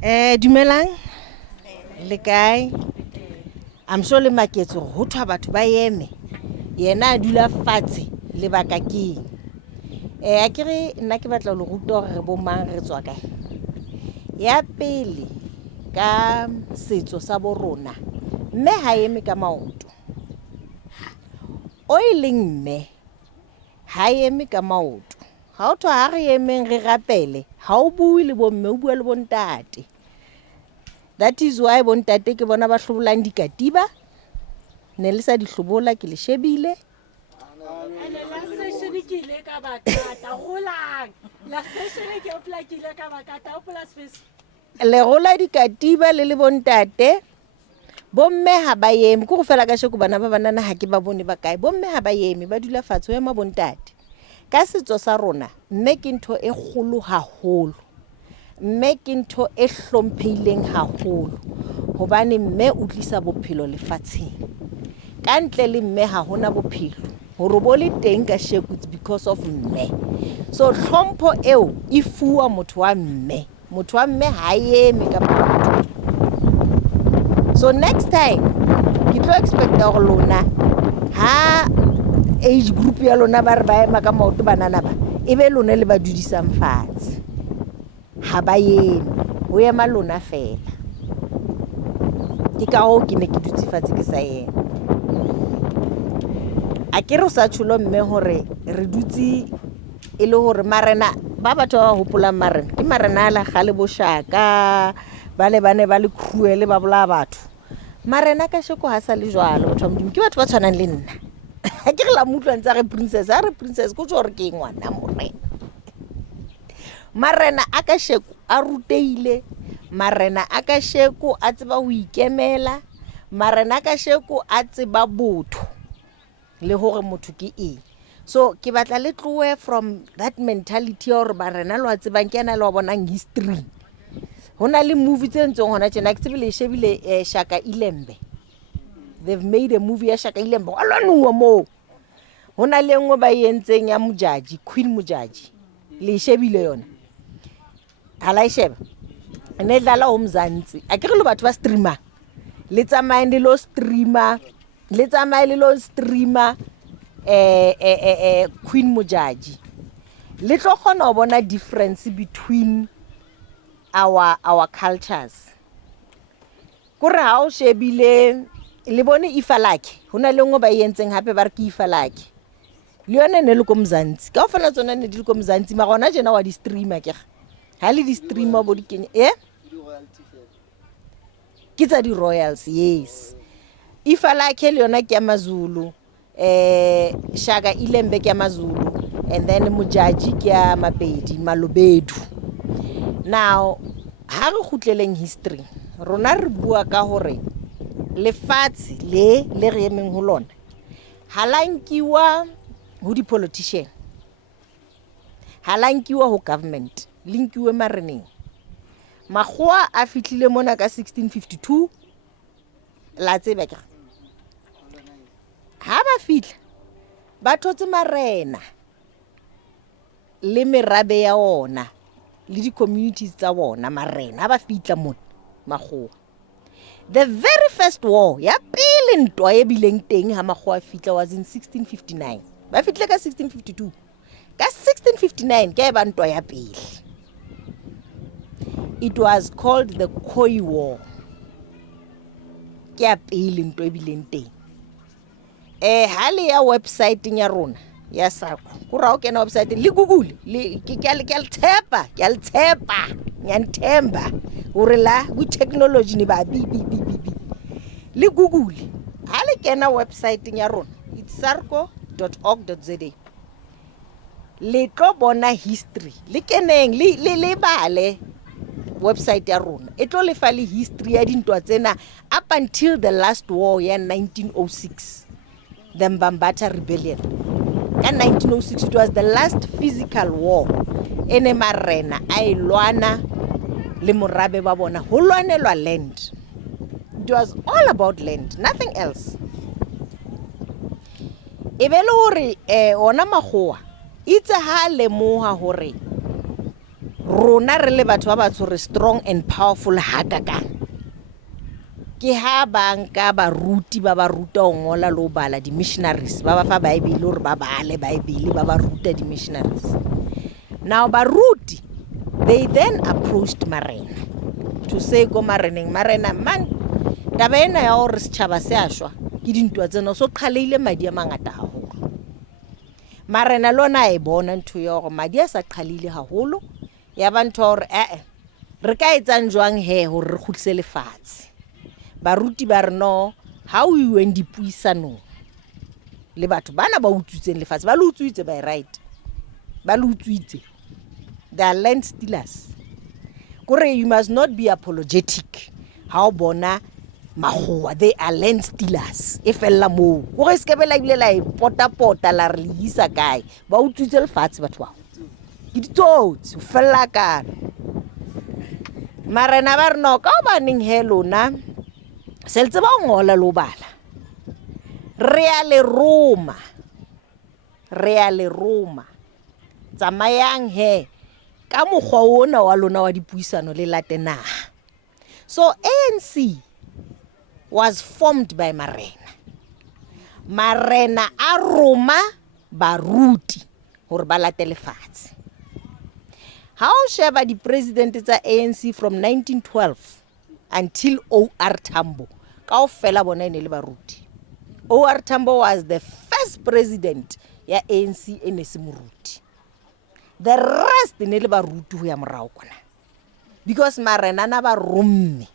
Dumelang le kae I'm sure le maketse gore ho thwa batho ba eme yena a dula fatshe lebaka ke a kere nna ke batla le ruta gore re bo mang re tswa kae ya pele ka setso sa bo rona mme ha eme ka maoto o ileng mme ha eme ka maoto ha o thwa ha re emeng re rapele ha o bue le bo mme o bua le bo ntate. That is why bo ntate ke bona ba hlobolang dikatiba ne le sa di hlobola ke le shebile le rola dikatiba le bo ntate bo mme ha ba eme ke go fela ka sheko bana ba banana ha ke ba bone ba kae bo mme ha ba eme ba dula fatshe ema bo ntate ka setso sa rona mme ke ntho e kgolo haholo mme ke ntho e hlomphehileng haholo hobane mme o tlisa bophelo lefatsheng ka ntle le mme ha hona bophelo hore bo le teng ka sheko because of mme so hlompho eo e fuwa motho wa mme ha eme ka maoto. So next time ke tlo expect gore lona ha age group ya lona ba re ba ema ka maoto banana ba ebe lona le ba dudisang fatshe ha ba eme o ema lona fela ke ka ho ke ne ke dutse fatshe ke sa ema a ke re sa tsholo mme hore re dutse e le hore marena ba batho ba hopolang marena ke marena la gale boshaka ba le bane ba le cruel ba bola batho marena ka sheko ha sa le jwalo batho ba modimo ke batho ba tshwanang le nna ha ke re la mutlwa ntse re princess go tsore ke ngwana morena marena a ka sheko a ruteile marena a ka sheko a tseba ho ikemela marena a ka sheko a tseba botho le hore motho ke eng so ke batla le tloe from that mentality or marena lo a tsebang ke ana le wa bonang history hona le movie tse ntsong hona tjena ke tsebile shebile Shaka Ilembe. They've made a movie ya Shaka Ilembe a lwanuwa mo hona le ngwe ba yentseng ya Mojaji Queen Mojaji le shebile yona hala isheba ne dlala ho Mzansi a ke re lo batho ba streamer le tsamaye le lo streamer Queen Mojaji le tlo kgona ho bona difference between our cultures kore ha o shebile le bone Ifalake hona le ngwe ba yentseng hape ba re ke Ifalake le yone ne le ko Mzansi ka ofela tsona ne di le ko Mzansi ma gona jena wa di streamer ke ha le di streamer bo di kenya ke tsa di royals yes Ifalake le yona ke ya Mazulu Shaka Ilembe ke ya Mazulu and then Mojaji ke ya Mapedi Malobedu. Now ha re khutleleng history rona re bua ka hore lefatshe le re emeng ho lona halankiwa ho di politician halankiwa ho government linkiwe mareneng makgowa a fitlile mona ka 1652 la tseba ke ha ba fitla ba thotse marena le merabe ya ona le di communities tsa bona marena ba fitla mona makgowa the very first war ya pele ntwa e bileng teng ha makgowa fitla was in 1659 ba fitle ka 1652 ka 1659 ke ba ntwa ya pele it was called the Khoi War ke ya pele ntwa e bileng teng hale ya website ya rona ya sako kura o kena website le google le ke a le tshepa nyanthemba hore la go technology ni ba bi le google ha le kena website ya rona it's sarko.org.za le tlo bona history le keneng le bale website ya rona e tlo le fa le history ya dintwa tsena up until the last war ya 1906 the Mbambata rebellion ka 1906 it was the last physical war ene marena a ilwana le morabe ba bona ho lwanelwa land. It was all about land, nothing else. E be le hore ona makgowa itse ha le moha hore rona re le batho ba batsho re strong and powerful hakakang ke ha banka baruti ba ba ruta ho ngola le ho bala di-missionaries ba ba fa Bible hore ba bale Bible ba ba ruta di-missionaries. Now baruti they then approached Marena to say go Marena man taba ena ya hore setjhaba se a shwa ke dintwa tsena so qhaleile madi a mangata haholo. Marena lona e bona ntho ya hore madi a sa qhalile haholo ya ba ntho hore re ka etsang jwang he hore re kgutlise lefatshe. Baruti ba re no ha o iweng dipuisanong le batho bana ba utswitseng lefatshe ba le utswitse by right ba le utswitse they are land stealers kore you must not be apologetic ha o bona magoa they are land stealers e fella mo gore se ke bela ibile la pota la re isa kae ba utswitse lefatshe batho bao ke ditsotsi o fella ka Marena ba re no ka ba ning he lona se le tseba ho ngola le ho bala re a le Roma tsamayang he ka mokgwa ona wa lona wa dipuisano le late naha. So ANC was formed by Marena a Roma baruti hore ba late lefatshe. Ha o sheba di president tsa ANC from 1912 until OR Tambo kaofela bona ene le baruti. OR Tambo was the first president ya ANC ene se moruti. The rest ene le baruti ho ya morao kona because Marena na ba romme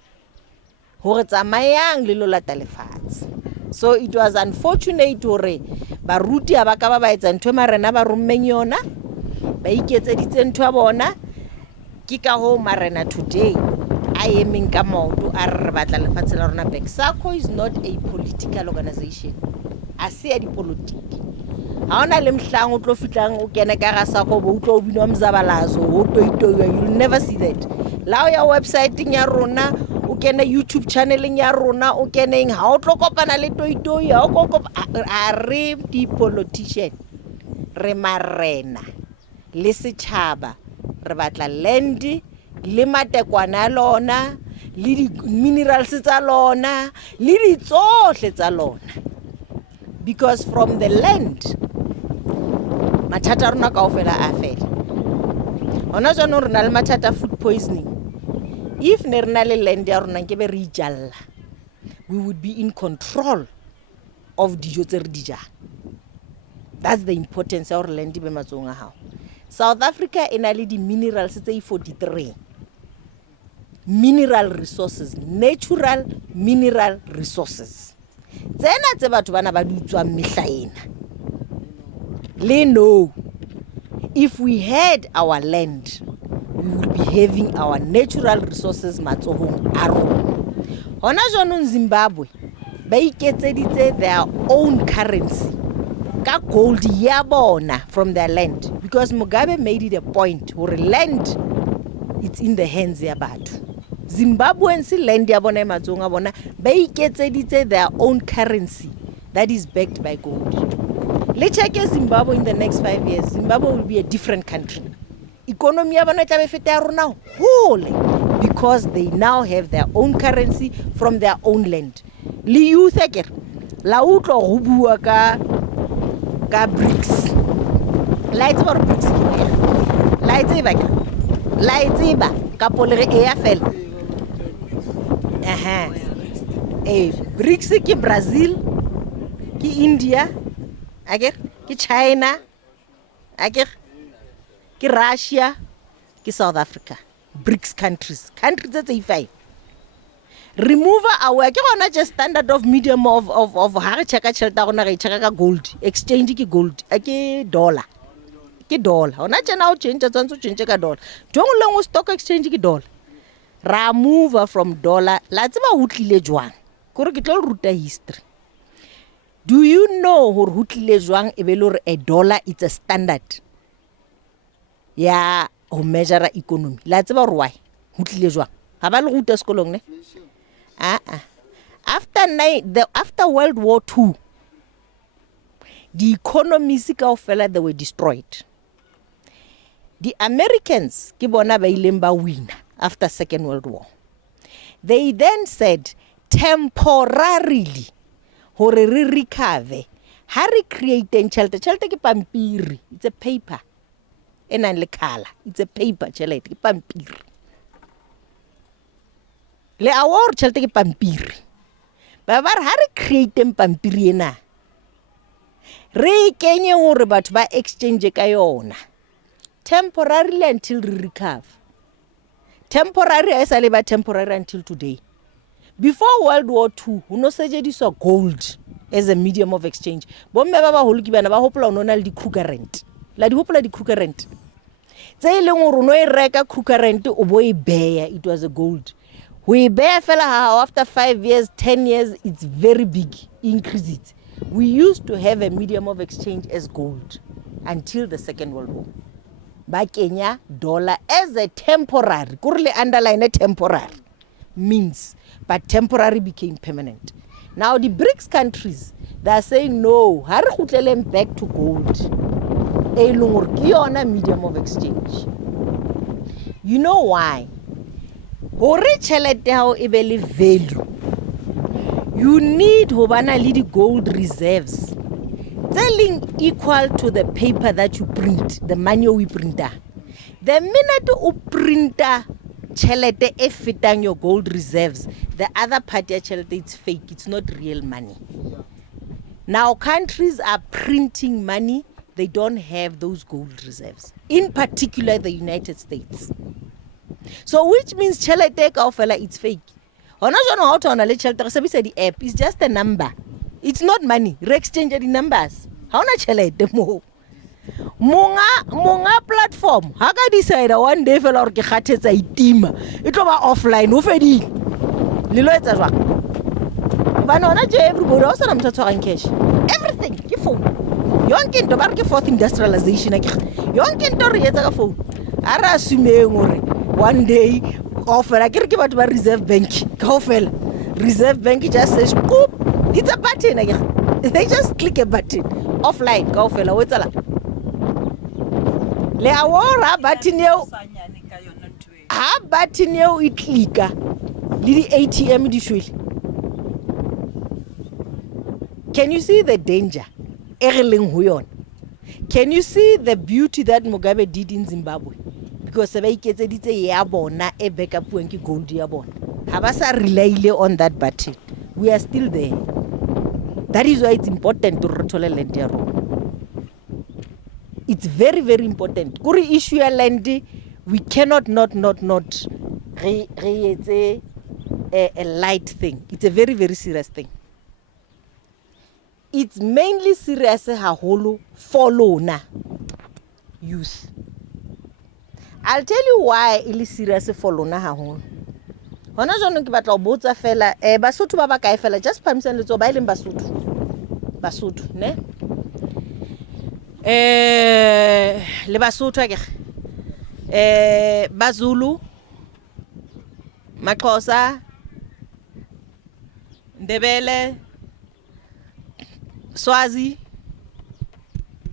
hore tsamayang le lo lata lefatshe. So it was unfortunate hore baruti aba ka ba etsa ntwe Marena ba rommeng yona ba iketseditse ntwe ya bona ke ka ho Marena today I am in Kamoto a re batla lefatshe la rona back. SACCO is not a political organization. A se ya dipolitiki. Ha ona le mhlang o tlo fitlang o kene ka ga SACCO bo utlo binwa mzabalazo o toitoya you will never see that. La ya website ya rona o kene YouTube channel ya rona o kene ha o tlo kopana le toitoya o kopa a re di politician re Marena le setjhaba re batla land le matekwana lona le di minerals tsa lona le di tsohle tsa lona because from the land mathata rona kaofela a fela ona jano rena le mathata food poisoning if ne rena le land ya rona ke be re ijalla we would be in control of dijo tse re dijang. That's the importance ya hore land be matsong a hao. South Africa ena le di minerals tse 43 mineral resources, natural mineral resources. Tsena tse batho bana ba di utswang mehlaena. Le no, if we had our land, we would be having our natural resources matsohong a rona. Hona jwanong Zimbabwe ba iketseditse their own currency ka gold ya bona from their land because Mugabe made it a point hore land it's in the hands ya batho. Zimbabweans land ya bona matsong a bona ba iketseditse their own currency that is backed by gold. Let's check Zimbabwe in the next 5 years. Zimbabwe will be a different country. Economy ya bona tla be feta ya rona whole because they now have their own currency from their own land. Le youth akere la utlo go bua ka BRICS. La itse ba BRICS ke la itse ba ke la itse ba ka pole re e ya fela. BRICS ke Brazil, ke India, akere ke China, akere ke Russia, ke South Africa. BRICS countries tse 5. Remove our ke gona just standard of medium of ha re checka tšhelete ya gona re checka ka gold exchange ke gold ke dollar ona tšena o change tsantso change ka dollar dong le ngo stock exchange ke dollar ra move from dollar la tseba ho tlile jwang gore ke tlo ruta history. Do you know hore ho tlile jwang e be le hore a dollar it's a standard ya ho measure economy la tseba hore why ho tlile jwang ha ba le ruta sekolong ne. After World War II, the economies kaofela they were destroyed. The Americans ke bona ba ileng ba win after Second World War. They then said temporarily hore re recover ha re create tjhelete ke pampiri, it's a paper enang le color, it's a paper tjhelete ke pampiri le awor tjhelete ke pampiri ba re ha re create pampiri ena re kenye hore batho ba exchange ka yona temporarily until we recover. Temporary as a labor temporary until today. Before World War II, no sejediswa gold as a medium of exchange. Bomme ba baholo ke bana ba hopola no na le di-current. La di hopola di-current. Tse ileng hore no e reka current o bo e beya, it was a gold. We bear fella after 5 years, 10 years, it's very big, increase it. We used to have a medium of exchange as gold until the Second World War. Ba Kenya dollar as a temporary, currently underline a temporary means, but temporary became permanent. Now the BRICS countries, they are saying no, ha re kgutleleng back to gold. E leng hore ke yona medium of exchange. You know why? Hore tjhelete ya hao e be le value, you need ho bana le di gold reserves selling equal to the paper that you print, the money we printer. The minute you printer tjhelete e fetang your gold reserves, the other part ya tjhelete it's fake, it's not real money. Now countries are printing money, they don't have those gold reserves, in particular the United States. So which means tjhelete kaofela it's fake. Hona jwale ha o tshwana le tjhelete re sebedisa di app, it's just a number. It's not money. Re exchange the numbers. Ha ona tjhelete mo. Monga platform ha ka decide one day fela hore ke kgathetsa itima. E tlo ba offline o fedile. Le lo etsa jwang? Ba nona je everybody o sana motho tshwarang cash. Everything ke phone. Yonke into ba re ke fourth industrialization akere. Yonke into re etsa ka phone. Ara asumeng hore one day kaofela ke re ke batho ba reserve bank kaofela. Reserve bank just says scoop. It's a button again. They just click a button. Offline, go fella. What's that? Le awora button yo. Ha button yo I clicka. Lili ATM di shwele. Can you see the danger? Erling huyon. Can you see the beauty that Mugabe did in Zimbabwe? Because ba iketseditse ya bona e backup wenki gold ya bona. Ha ba sa rely on that button. We are still there. That is why it's important to rotole land ya rona. It's very, very important. Kuri issue ya land, we cannot not a light thing. It's a very, very serious thing. It's mainly serious haholo for lona youth. I'll tell you why it is serious for lona haholo. Hona jwale ke batla o botsa fela Basotho ba ba kae fela just phamsane letso ba ileng Basotho ne le Basotho akere Bazulu, Maxhosa, Ndebele, Swazi,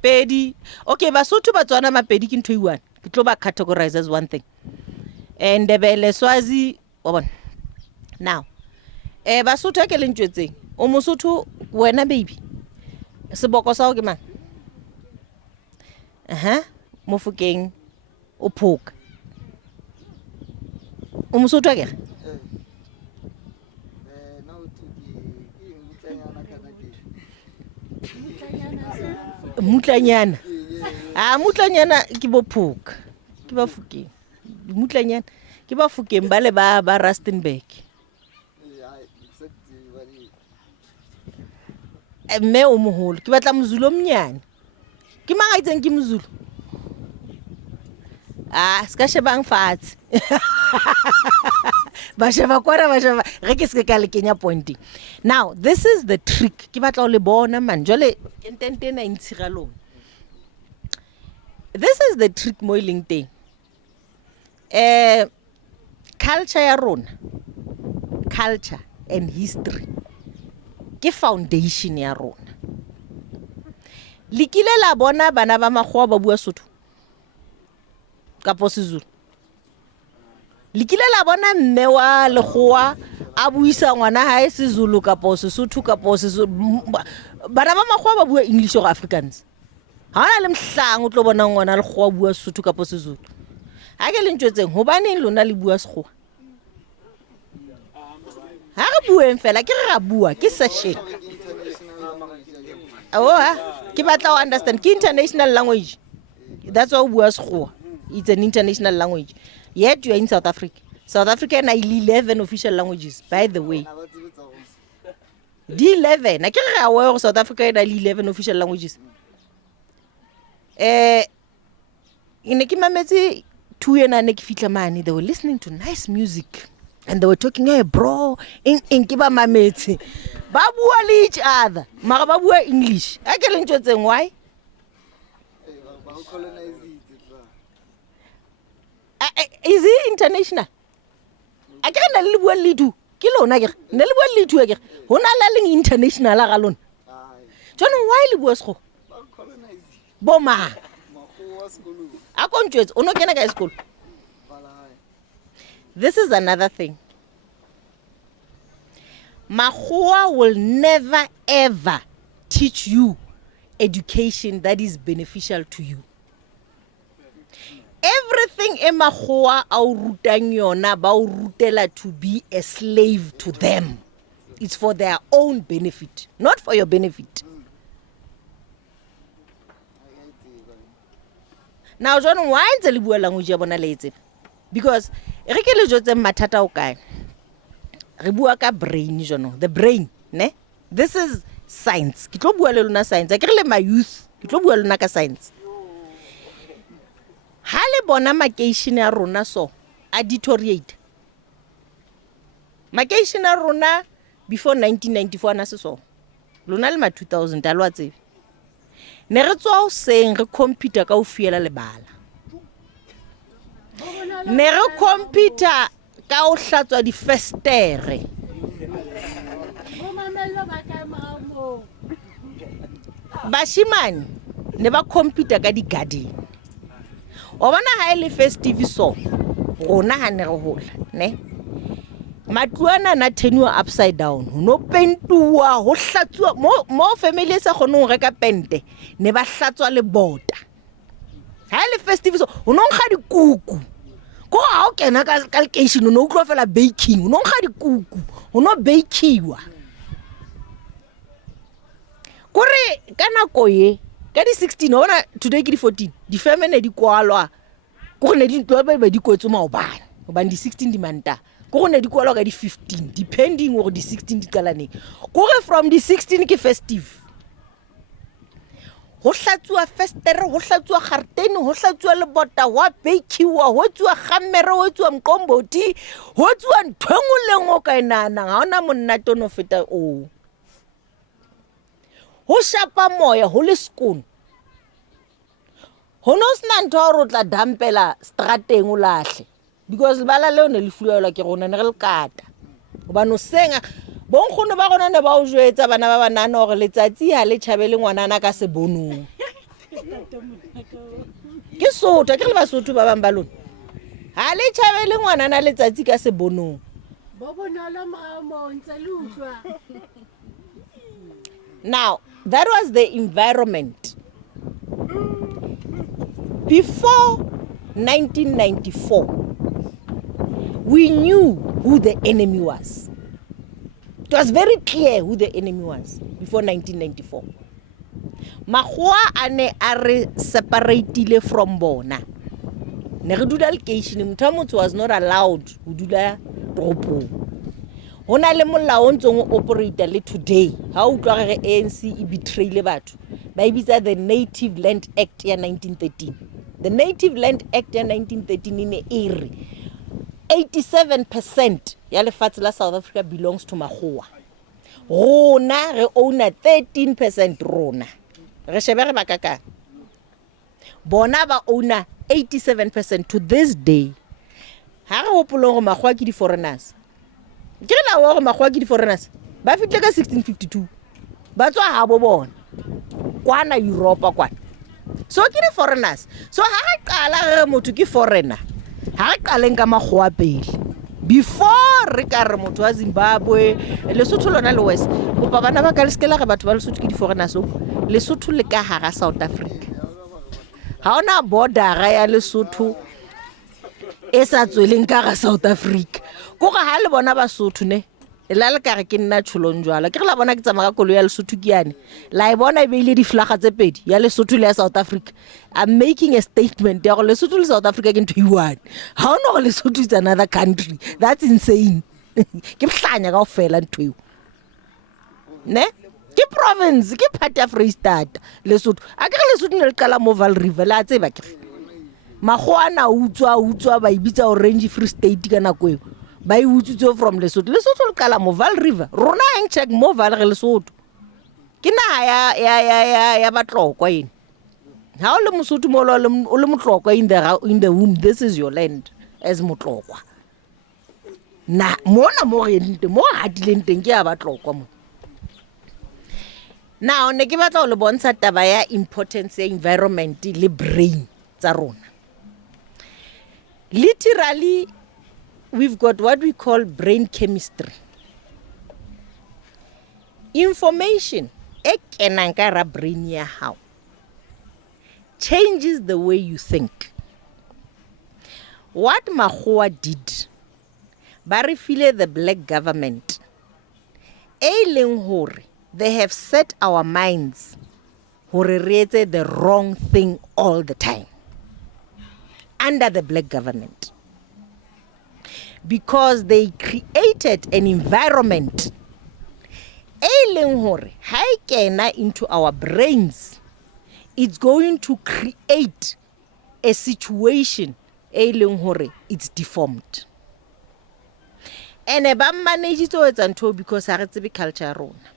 Pedi. Okay, Basotho Batswana Mapedi ke ntho i1 ke tlo ba categorize as one thing. And Ndebele, Swazi now Basotho ke le ntjwetseng o Mosotho wena baby seboko sa o ke mang Mofokeng o Phoka o Mosotho akere Mutlanyana Mutlanyana ke bo Phoka ke ba Fokeng Mutlanyana ke ba Fokeng ba le ba Rustenburg mme o moholo ke batla Mzulu o mnyane ke mang a itseng ke Mzulu ska shebang fatshe ba sheba kwana ba sheba re ke se ka le kenya pointing. Now this is the trick ke batla o le bona man jole intente na intshigalo. This is the trick mo ileng teng culture ya rona, culture and history ke foundation ya rona. Likile la bona bana ba makgowa ba bua Sotho kapo Sezulu le kile la bona mme wa Lekgowa a buisa ngwana hae Sezulu kapo Sesotho kapo Sezulu bana ba makgowa ba bua English or Afrikaans ha ona le mhlang o tlo bona ngwana Lekgowa bua Sesotho kapo Sezulu ha ke le ntjwetseng hobane lona le bua Sekgowa ha re bueng fela ke re ra bua ke session ke batla o understand ke international language that's why o bua Sekgowa it's an international language yet you are in South Africa. South Africa has 11 official languages, by the way. D11. I can't aware South Africa has 11 official languages. In Ekimameti, 2 years and they were listening to nice music. And they were talking, hey bro, in Kibamameti. Babua each other. Marababua English. I can't tell you why. Is it international? I can't live well lidu. Kilo nagger. Nelly lidu again. Hona lalling international alone. John Wiley was ho. Boma. I can't judge. Ono Kenaga school. This is another thing. Makgowa will never ever teach you education that is beneficial to you. Everything Makgowa au rutang yona ba o rutela to be a slave to them. It's for their own benefit, not for your benefit. Now, John, why is the bua language ya bona le etse? Because re ke le jotse mathata o kae. Re bua ka brain jono, the brain, ne? This is science. Ke tlo bua le lona science. Ke re le my youth, ke tlo bua le lona ka science. Hale bona makeishene a rona so a deteriorate. Makeishene a rona before 1994 na se so. Lona le ma 2000 a lwa tsebe. Ne re tswa o seng re computer ka o fiela le bala. Ne re computer ka o hlatswa di festere. Bashimane ne ba computer ka di garden. O bona ha ile festive so rona ha ne re hola ne matluana na tenua upside down no pentuwa ho hlatsuwa mo family sa khone ho reka pente ne ba hlatswa le bota ha ile festive so o no nkga dikuku ko ha o kena ka calculation no utlwa fela baking o no nkga dikuku o no bakiwa kore kana koye ka di 16 ona today ke di 14 di family di kwalwa go ne di ntwa ba di kwetso maobana ba di 16 di manta go ne di kwalwa ka di 15 depending or di 16 di qalane go from di 16 ke festive ho hlatsuwa festere ho hlatsuwa gartene ho hlatsuwa le bota wa bakiwa ho tswa gamere ho tswa mqomboti ho tswa nthwengulengo ka inana ga ona monna tono feta o ho shapa moya ho le skoon ho no sna ntho ro tla dampela strateng o lahle because bala le ne le fuelwa ke rona ne re le kata hoba no senga bonkgono ba gona ne ba o jwetsa bana ba banana hore letsatsi ha le tšhabele ngwanana ka sebonong ke sotho ke le basotho ba bang ba lona ha le tšhabele ngwanana letsatsi ka sebonong bo bonala mamo ntse le utlwa. Now that was the environment before 1994. We knew who the enemy was. It was very clear who the enemy was before 1994. Makgowa ane are separated from bona. Ne re dula lekeishene motho was not allowed to dula toropong. Hona le molao o ntsong o operator le today. Ha o tloga re ANC e betray le batho. Ba ibitsa the Native Land Act ya 1913. The Native Land Act ya 1913 ine ere 87% ya lefatshe la South Africa belongs to Makgowa. Rona re owna 13% rona. Re shebe re bakaka. Bona ba owna 87% to this day. Ha re hopola gore Makgowa ke di foreigners. Ke la wa gore Makgowa ke di foreigners. Ba fitle ka 1652. Ba tswa ha bo bona. Kwana Europa kwana. so ke di-foreigners so ha re qala re motho ke foreigner ha re qaleng ka makgowa pele before re ka re motho wa Zimbabwe Lesotho lona le west kopa bana ba ka le skela re batho ba Lesotho ke di-foreigners so Lesotho le ka hara South Africa ha ona border ya Lesotho e sa tsweleng ka ga South Africa go ga ha le bona Basotho ne la le ka re ke nna tšholong jwala ke re la bona ke tsamaya ka kolo ya Lesotho ke yane la e bona e beile diflaga tse pedi ya Lesotho le ya South Africa. I'm making a statement ya go Lesotho le South Africa ke ntho e one ha ona go Lesotho is another country. That's insane. Ke mhlanya ka ofela ntho eo ne ke province ke part ya Freestata Lesotho a ke Lesotho ne le qala Moval River la tseba ke magwana utswa ba ibitsa Orange Free State ka nako eo ba e utswitse from Lesotho le qala Moval River rona eng check Moval re Lesotho ke na ya batlokwa ene ha o le Mosotho mo o le motlokwa in the womb this is your land as motlokwa na mona mo re ntse mo hadileng teng ke ya batlokwa mo now ne ke batla o le bontsha taba ya importance ya environment le brain tsa rona literally we've got what we call brain chemistry information e kenang ka ra brain ya hao changes the way you think. What Makgowa did ba re file the black government e leng hore they have set our minds hore re etse the wrong thing all the time under the black government because they created an environment e leng hore ha e kena into our brains it's going to create a situation e leng hore it's deformed ene ba manage to etsa ntho because ha re tsebe culture ya rona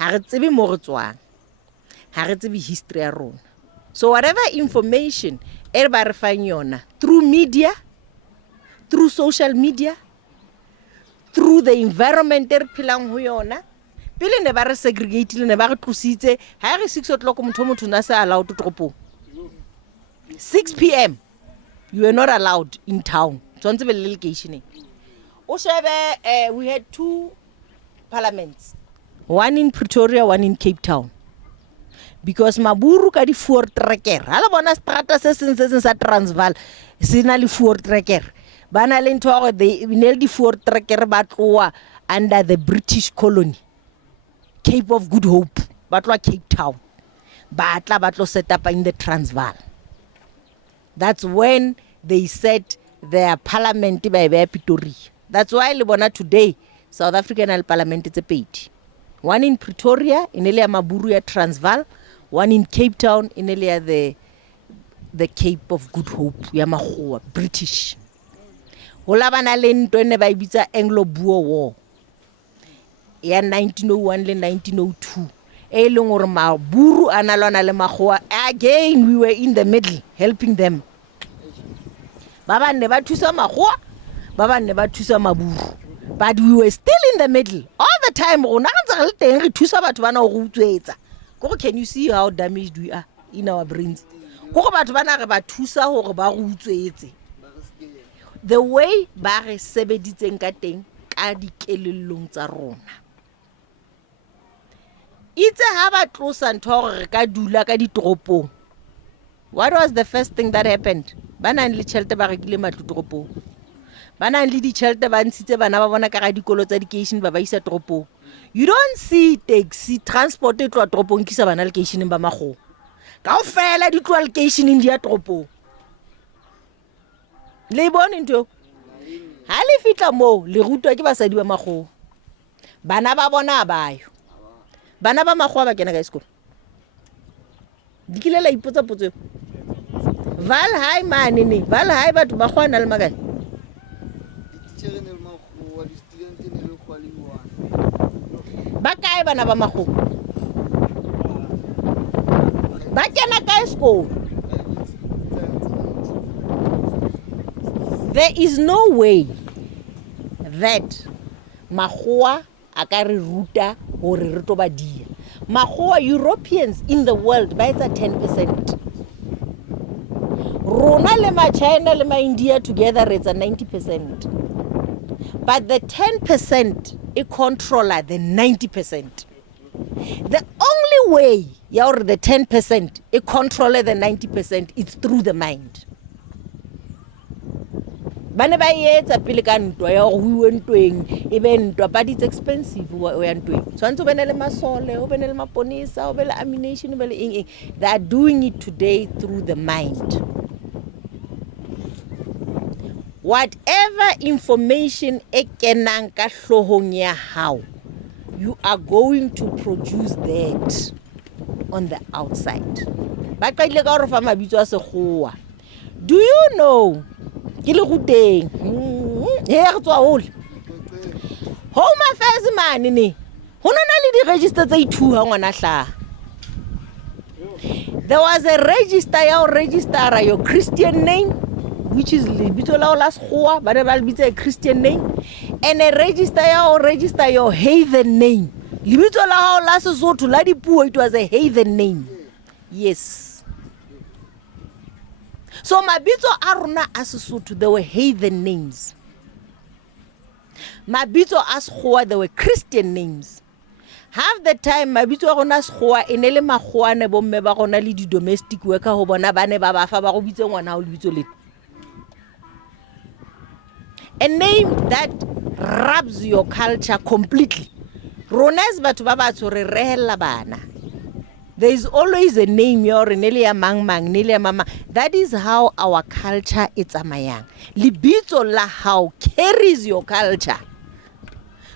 ha re tsebe mo re tswang ha re tsebe history ya rona so whatever information e ba re fang yona through media through social media through the environment e re phelang ho yona pele ne ba re segregate le ne ba re tlositse ha re 6 o'clock motho na se allowed to tropo 6 p.m. you were not allowed in town tsontshe be le location o shebe we had 2 parliaments one in Pretoria one in Cape Town because maburu ka di four tracker ha le bona strata se seng sa Transvaal sina le four tracker bana le ntho gore they ne di four tracker ba tloa under the British colony Cape of Good Hope ba tloa Cape Town ba tlo set up in the Transvaal. That's when they set their parliament by Pretoria. That's why le bona today South African parliament is a page. One in Pretoria in ile ya maburu ya Transvaal, one in Cape Town in ile ya the Cape of Good Hope ya Makgowa British. Hola bana le ntwe ne ba ibitsa Anglo-Boer War ya 1901 le 1902 e leng gore maburu ana lona le Makgowa again we were in the middle helping them ba bane ba thusa Makgowa ba bane ba thusa maburu but we were still in the middle all the time rona ntse re le teng re thusa batho bana go utswetsa go can you see how damaged we are in our brains go batho bana re ba thusa gore ba go utswetse the way ba re sebeditseng ka teng ka dikelellong tsa rona itse ha ba tlosa ntho gore re ka dula ka ditoropong what was the first thing that happened bana le tšhelete ba rekile matlo toropong bana le di tšhelete ba ntshitse bana ba bona ka ga dikolo tsa education ba isa toropong you don't see taxi transport e tloa toropong kisa bana locationeng ba Makgowa ka o fela di tloa locationeng di ya toropong le bone ntho ha le fitla mo le rutwa ke basadi ba Makgowa bana ba bona bayo bana ba Makgowa ba kena ka sekolo dikile la ipotsa potso Val High mane ne Val High batho ba gwana le makae ba kae bana ba Makgowa ba kena ka sekolo there is no way that Makgowa a ka re ruta gore re to ba dia Makgowa Europeans in the world ba etsa 10%. Rona le ma China le ma India together it's a 90%. But the 10% it controller the 90%. The only way the 10% it controller the 90% is through the mind. Bana ba etsa pele ka ntwa ya go buwe ntweng e be ntwa but it's expensive o ya ntweng tshwantse o bene le masole o bene le maponisa o be le ammunition o be le eng. They are doing it today through the mind. Whatever information e kenang ka hlohong ya hao, you are going to produce that on the outside. Ba qaile ka re fa mabitso a sekgowa. Do you know ke le guteng he re tswa hole Home Affairs mane ne ho nona le di register tsa ithuha ngwana hla. There was a register ya register your Christian name, which is lebitso la la sekgowa ba ne ba lebitsa a Christian name, and a register ya register your heathen name. Lebitso la hao la Sesotho la Dipuo, it was a heathen name. Yes. So mabitso a rona a Sesotho, they were heathen names. Mabitso a sekgowa, they were Christian names. Half the time mabitso a rona sekgowa e ne le makgowane bomme ba rona le di domestic worker ho bona ba ne ba ba fa ba go bitse ngwana ha o lebitso le. A name that rubs your culture completely. Ronas batho ba batsho re rehella bana. There is always a name ya re nele ya mang nele ya mama. That is how our culture is tsamayang. Lebitso la hao carries your culture.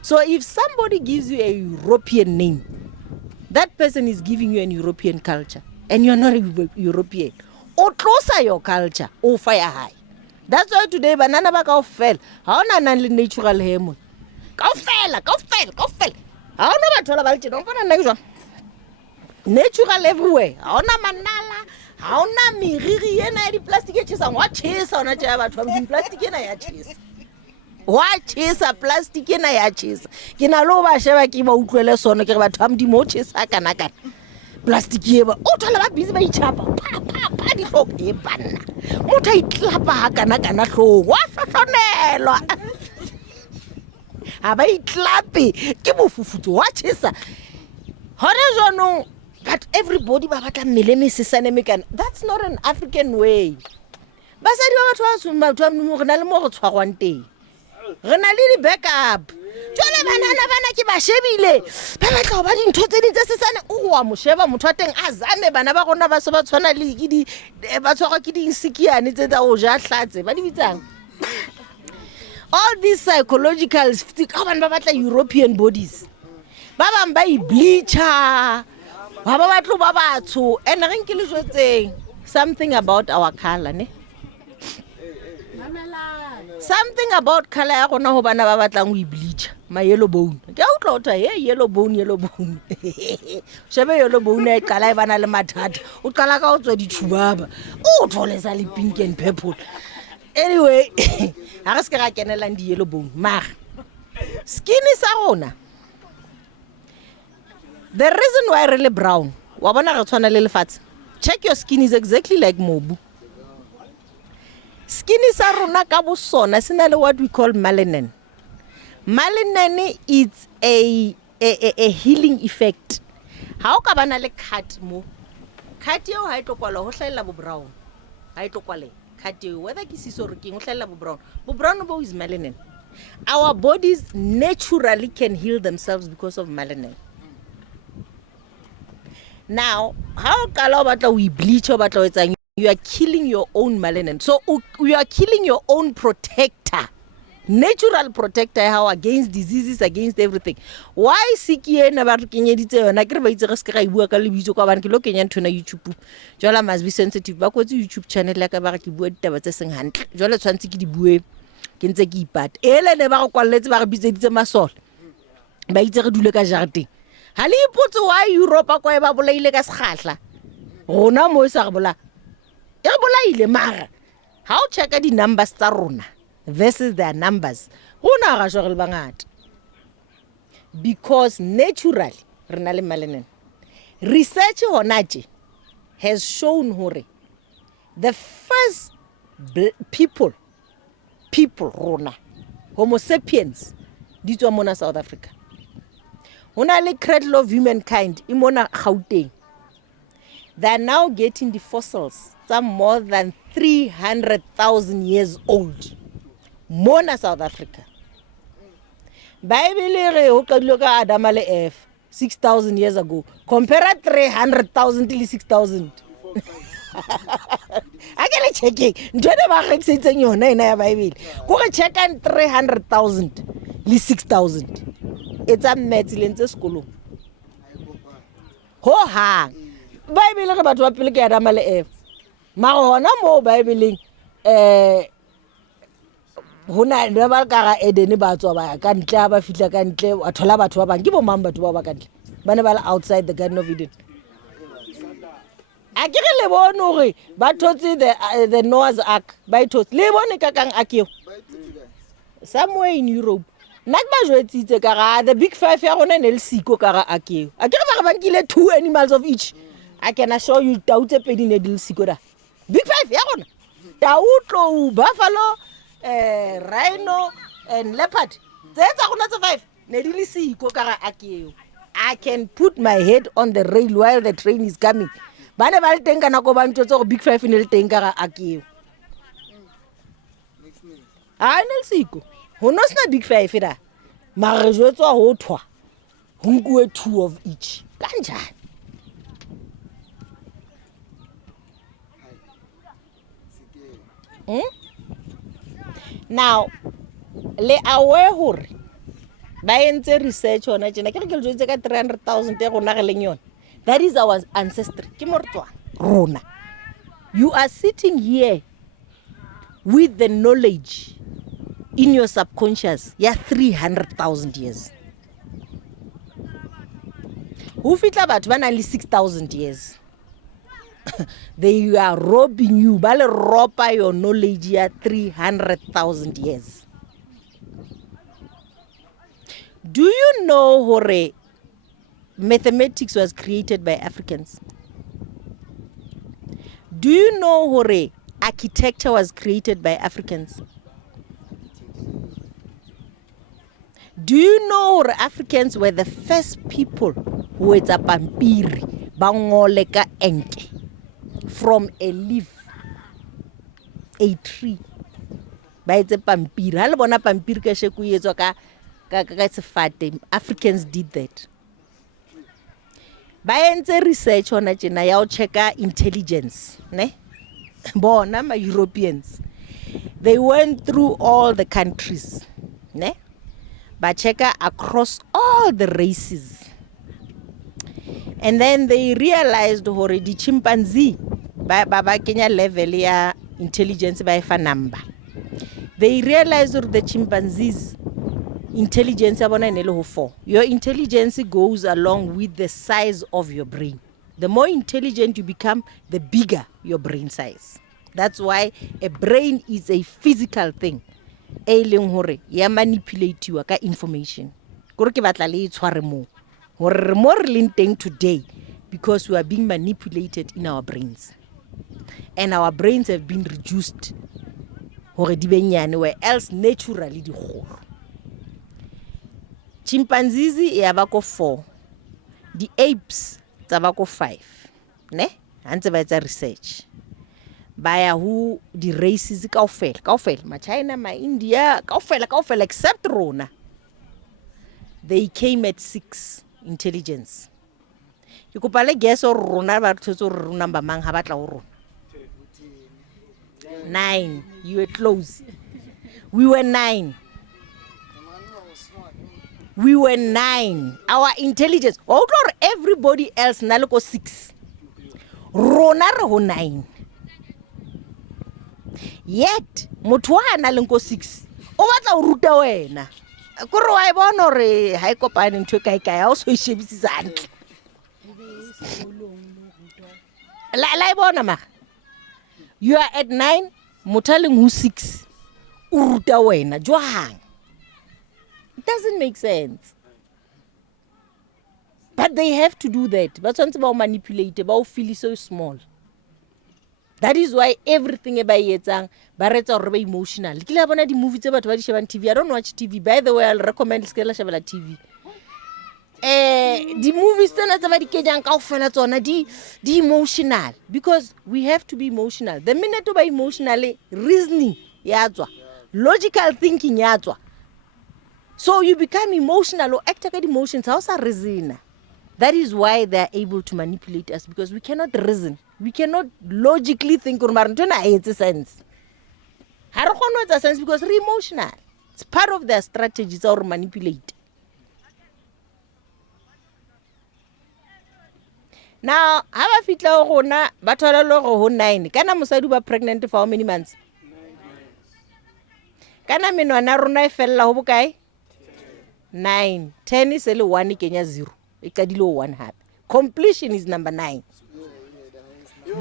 So if somebody gives you a European name, that person is giving you an European culture, and you're not a European. O tlosa your culture, o fire high. That's why today banana ba kaofela ha ona nang le natural hair mo. Kaofela. Ha ona batho la ba tshena bona nna ke jwa. Natural everywhere. Ha ona manala, ha ona miriri ena ya di plastic e tshisa wa tshisa ona tshya batho ba di plastic ena ya tshisa. Wa tshisa plastic ena ya tshisa. Ke na lo ba sheba ke ba utlwele sona ke re batho ba mdi mo tshisa kana. Plastic e ba o thola ba busy ba ichapa pa di hloko e banna motho a itlapa ha kana hlong wa hlonelwa ha ba itlape ke bofufutso wa tshisa hona jwanong. But everybody ba batla mmele mesesane mekana. That's not an African way. Basadi ba batho ba mo rena le mo go tshwarwang teng. Re na le di backup. Jole bana ke ba shebile ba batla ba dintho tse di tse sesane o wa mo sheba motho a teng a zame bana ba gona ba so ba tshwana le ke di ba tshwarwa ke di insikiane tse tsa o ja hlatse ba di bitsang. All these psychological ka bana ba batla European bodies ba bang ba I bleacher ba ba batlo ba batho and re nke le jotseng something about our color ne. Something about color ya gona ho bana ba batlang ho bleach ma yellow bone. Ke a utlwa otla yellow bone. Shebe yellow bone e qala e bana le mathata. O qala ka o tswa dithubaba. O tholesa le pink and purple. Anyway, ha re se ka kenelang di yellow bone. Mar skin sa rona. The reason why really brown. Wa bona re tshwana le lefatshe. Check your skin is exactly like mobu. Skin is a rona ka bo sona sena le what we call melanin. Melanin is a healing effect. Ha o ka bana le cut mo. Cut eo ha e tlokwala ho hlaela bo brown. Ha e tlokwale. Cut eo whether ke siso re keng ho hlaela bo brown. Bo brown bo is melanin. Our bodies naturally can heal themselves because of melanin. Now, how kala batla we bleach o batla etsang, you are killing your own melanin. So you are killing your own protector. Natural protector how against diseases, against everything. Why siki ena ba re kenyeditse yona ke re ba itse re se ka ibua ka lebitso ka bana ke lo kenya ntho na YouTube. Jwale must be sensitive ba kwetse YouTube channel ya ka ba re ke bua ditaba tse seng hantle. Jwale tshwantse ke di bue ke ntse ke ipata. Ele ne ba go kwalletse ba re bitseditse masole. Ba itse re dule ka jardin. Ha le ipotse wa Europe kwa e ba bolaile ka sekgahla. Rona mo isa re bola. E re bolaile mara. Ha o checka di numbers tsa rona versus their numbers. Rona ga jwa re le bangata. Because naturally re na le melanin. research honaje has shown hore the first people rona Homo sapiens di tswa mona South Africa. Hona le cradle of humankind imona Gauteng. They are now getting the fossils, some more than 300,000 years old. Mona South Africa. Bible re ho qadile ka Adam le F 6,000 years ago. Compare 300,000 to 6,000. Akele checking. Ntone ba rekisitseng yona ena ya Bible. Go re check 300,000 le 6,000. It's a metsilentse sekolo. Ho hang. Bible re batho ba pele ke Adam le F. Mara hona mo Bible hona le ba ka ga Eden ba tswa ba ka ntle ba fitla ka ntle wa thola batho ba bang ke bo mang batho ba ka ntle ba ne ba le outside the Garden of Eden. A ke re le bone hore ba thotse the Noah's Ark ba ithotse le bone ka kang ark eo somewhere in Europe. Nna ke ba jwetsitse ka ga the big five ya gona ne le siko ka ga ark eo. A ke re ba nkile 2 animals of each. I can assure you tau tse pedi ne di le siko da big five ya gona tau tlo buffalo rhino and leopard. Tsetsa gona tse 5 ne di le siko ka ga ark eo. I can put my head on the rail while the train is coming. Bane ba le teng ka nako ba ntse go big five ne le teng ka ga ark eo. A ne le siko ho no sna big five da mara re jwetswa ho thwa ho nkuwe 2 of each kanjani. Now le aware hore ba entse research ona tjena ke re ke le jwetse ka 300,000 e rona re leng yona. That is our ancestry. Ke mo re tswa rona. You are sitting here with the knowledge in your subconscious ya 300,000 years. Ho fitla batho ba na le 6,000 years. They are robbing you. Ba le ropa your knowledge ya 300,000 years. Do you know hore mathematics was created by Africans? Do you know hore architecture was created by Africans? Do you know hore Africans were the first people who etsa pampiri ba ngole ka enke from a leaf, a tree? Ba etsa pampiri. Ha le bona pampiri ka sheku etswa ka sefate. Africans did that. Ba entse research ona tjena ya o checka intelligence, ne? Bona ma Europeans. They went through all the countries, ne? Ba checka across all the races. And then they realized hore di chimpanzee ba kenya level ya intelligence by fa number. They realized that the chimpanzees intelligence ya bona ene le ho 4. Your intelligence goes along with the size of your brain. The more intelligent you become, the bigger your brain size. That's why a brain is a physical thing. E leng hore ya manipulate you ka information. Gore ke batla le tshware mo. Hore mo re leng teng today because we are being manipulated in our brains. And our brains have been reduced hore di benyane where else naturally di kgolo. Chimpanzees ya ba ko 4. The apes tsa ba ko 5. Ne? Hantse ba etsa research. Baya hu di races kaofela ma China ma India kaofela except rona. They came at 6 intelligence. You kopa le guess or rona ba thotse re number mang ha batla ho rona. 9. You were close. We were 9. We were 9. Our intelligence. Or everybody else naloko 6. Rona re ho 9. Yet motho wa na le nko 6. O batla o ruta wena. Kore wa bona re ha ikopane ntwe kae ha o so ishebisisa hantle. La bona ma. You are at 9, motho le ngu 6. O ruta wena jwang. It doesn't make sense. But they have to do that. But sometimes about manipulate, about feel so small. That is why everything about yetsang ba retsa gore ba emotional. Ke le bona di movies tse batho ba di shebang TV. I don't watch TV. By the way, I'll recommend skela shebela TV. The movies tsena tse ba di kejang kaofela tsona di emotional because we have to be emotional. The minute ba emotional, reasoning ya tswa, logical thinking ya tswa. So you become emotional or act like emotions. How sa reason? That is why they are able to manipulate us because we cannot reason. We cannot logically think or marantona it's sense. Harokono it's a sense because we're emotional. It's part of their strategies or manipulate. Now, have a fitla rona ba thola lo go 9. Kana mosadi ba pregnant for how many months? 9. Kana menwana rona e fella ho bokae? 9. 10 is le 1 kenya 0. Ikadilo 1 happy. Completion is number 9.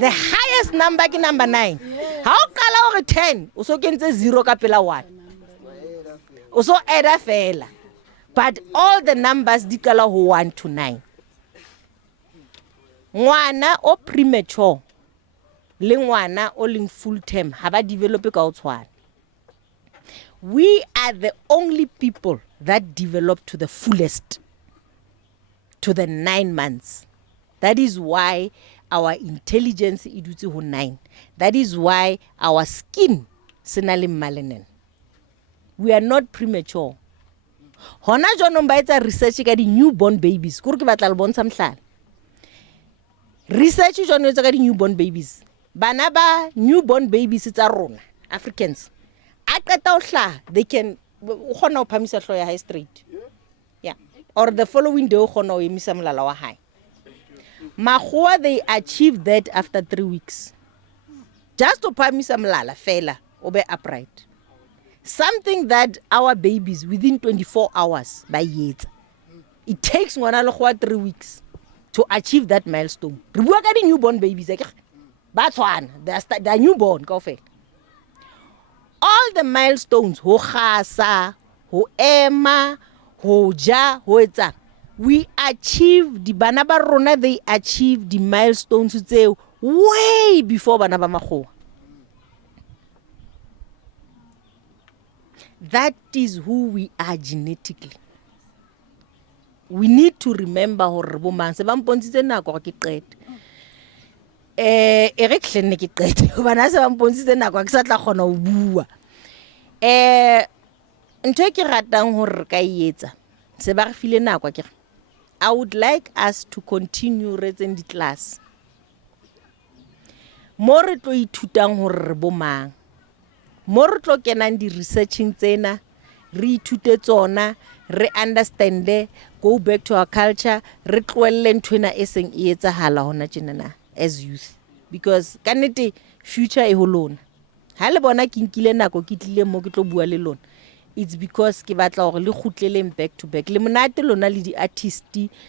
The highest number is number 9. How kala or 10? Also kentse 0 ka pela 1. Also add a fela. But all the numbers di kala ho 1 to 9. Ngwana o premature le ngwana o leng full term ha ba develop ka o tshwana. We are the only people that develop to the fullest, to the 9 months. That is why our intelligence idutse ho 9. That is why our skin sena le melanin. We are not premature. Hona jono ba etsa research ka di newborn babies. Kore ke batla le bontsha mhlala. Research jono etsa ka di newborn babies. Bana ba newborn babies tsa rona Africans. A qeta o hla they can khona o phamisa hlo ya high straight. Yeah. Or the following day o khona o emisa molala wa high. Makgowa they achieve that after 3 weeks. Just to phamisa molala fela o be upright. Something that our babies within 24 hours by yetsa. It takes ngwana le khwa 3 weeks to achieve that milestone. Re bua ka di newborn babies akere. Ba tshwana, they are newborn kaofela. All the milestones ho khasa, ho ema, ho ja, ho etsa. We achieve di bana ba rona they achieve the milestones tseo way before bana ba makgowa. That is who we are genetically. We need to remember hore bo mang se ba mpontshitse nako ke qete. E re tlhenne ke qete bana se ba mpontshitse nako ke sa tla khona ho bua. Ntwe ke ratang hore ka etsa se ba re file nako ke I would like us to continue reading the class. More tlo ithutang hore bo mang. More tlo kenang di researching tsena, re ithute tsona, re understand, go back to our culture, re tloelle nthwena e seng e etsahala hona tjenana as youth. Because kannete future e ho lona. Ha le bona ke nkile nako ke tlile mo ke tlo bua le lona. It's because ke batla hore le khutleleng back to back. Le monate lona le di artist,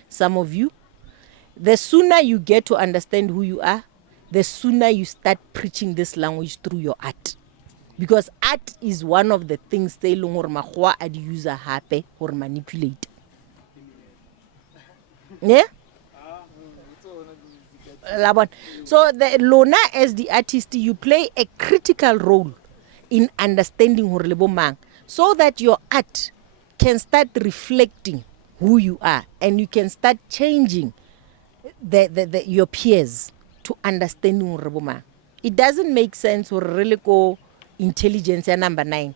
some of you. The sooner you get to understand who you are, the sooner you start preaching this language through your art. Because art is one of the things they long hore makgowa a di user hape hore manipulate. Yeah? So the lona as the artist, you play a critical role in understanding hore le bo mang, so that your art can start reflecting who you are and you can start changing your peers to understanding hore bo mang. It doesn't make sense hore really go intelligence ya number 9.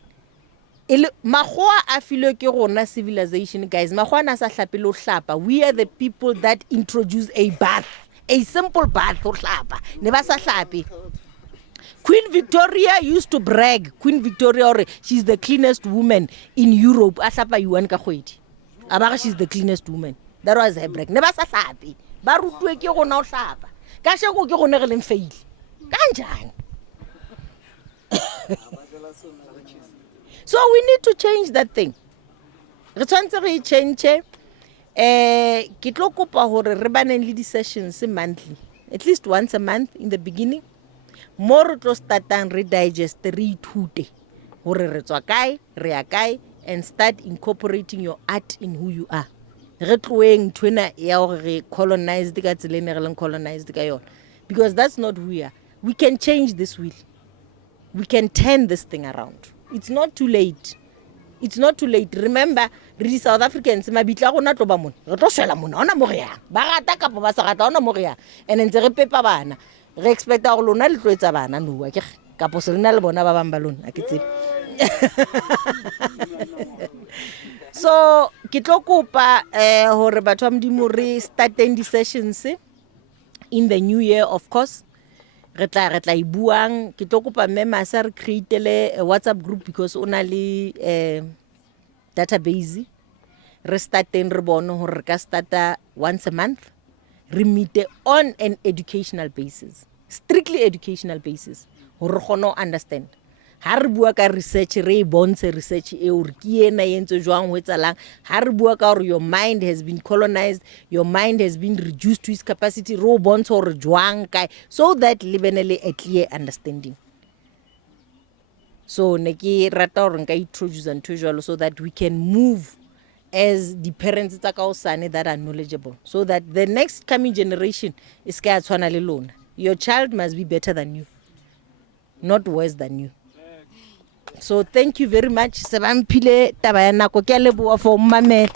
Makgowa a filo ke rona civilization guys. Makgowa na sa hlapile o hlapa. We are the people that introduce a bath. A simple bath o hlapa. Ne ba sa hlapi. Queen Victoria used to brag. Queen Victoria, she's the cleanest woman in Europe. A hlapa yuan ka khwedi. Abara she's the cleanest woman. That was her brag. Ne ba sa hlapi. Ba rutwe ke rona o hlapa. Ka sheko ke rona re leng fail. Kanjani? So we need to change that thing. Re tshwantse re change. Ke tlo kopa hore re baneng le di sessions monthly, at least once a month in the beginning. More tlo startang re digest re ithute hore re tswa kae, re ya kae, and start incorporating your art in who you are. re tloeng twena ya hore re colonized ka tseleng re leng colonized ka yona, because that's not who we are. We can change this wheel. We can turn this thing around. It's not too late. It's not too late. Remember, re South Africans mabitla rona tlo ba mona re tlo shwela mona ona mo re yang ba rata kapa ba sa rata ona mo re yang, and ntse re pepa bana re expect gore lona le tlo etsa bana no ke kapa se rena le bona ba bang ba lona a ke tsebe. So ke tlo kopa hore batho ba modimo re starteng di sessions in the new year. Of course re tla ibuang, ke tlo kopa mme Masa re createle a WhatsApp group because ona le database. Re starteng re bone hore re ka starta once a month, re meet on an educational basis, strictly educational basis, hore re kgone understand. Ha re bua ka research re bontshe research e hore ke ena yentse jwang ho etsalang. Ha re bua ka hore your mind has been colonized, your mind has been reduced to its capacity, ro bontshe hore jwang kae, so that le benele a clear understanding. So ne ke rata hore nka introduce ntho jwalo so that we can move as the parents tsa ka osane that are knowledgeable, so that the next coming generation is ka tshwana le lona. Your child must be better than you, not worse than you. So thank you very much. Se ba mphile taba ya nako ke a leboha for mmamela.